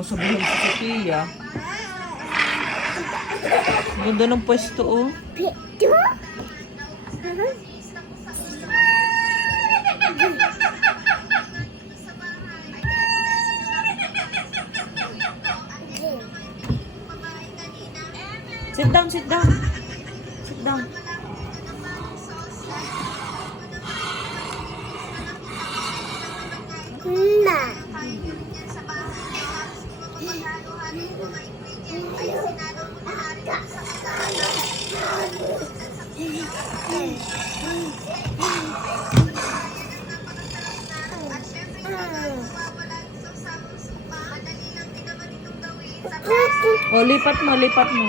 masabihan si Sophia. Ganda ng pwesto, oh. Sit down, sit down. Sit down. Oh, lipat mo, lipat mo.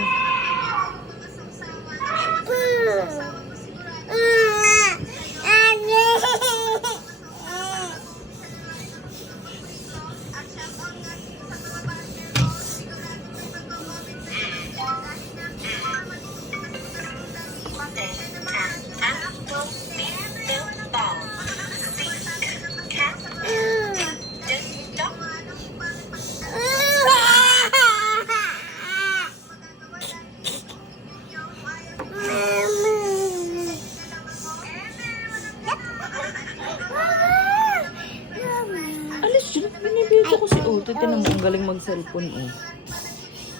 Alis dyan, binibigyan ko si Oto. Tinan mo, ang galing mag-cellphone, oh.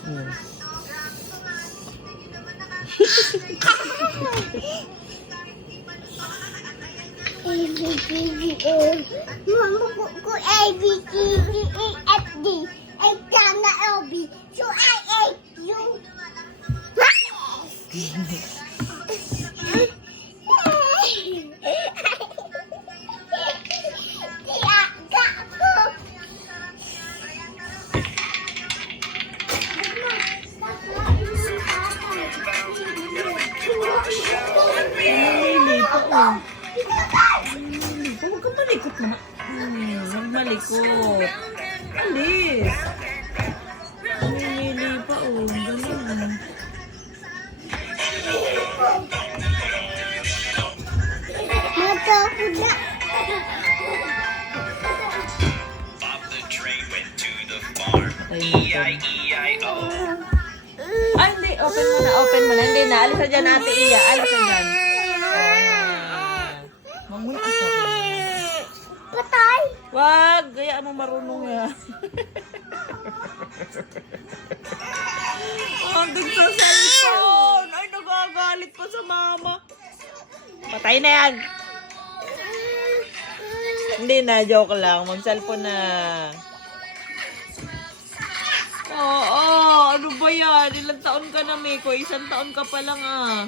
Oh. Mama ko A, B, C, D, E, F, D. I cannot L, B. So I ate you. Huwag kang malikot na. Huwag malikot. Alis. Namimili pa, oh. Ganun. E-I-E-I-O. Ay, hindi. Open mo na, open mo na. Hindi na. Alis na dyan, Ate Iya. Alis na dyan. Mamulit ka sa akin. Patay. Wag. Gayaan mo marunong yan. Andun sa cellphone. Ay, nagagalit pa sa mama. Patay na yan. Hindi na. Joke lang. Mag-cellphone na. Oo, ano ba yan? Ilang taon ka na, Miko? Isang taon ka pa lang, ah.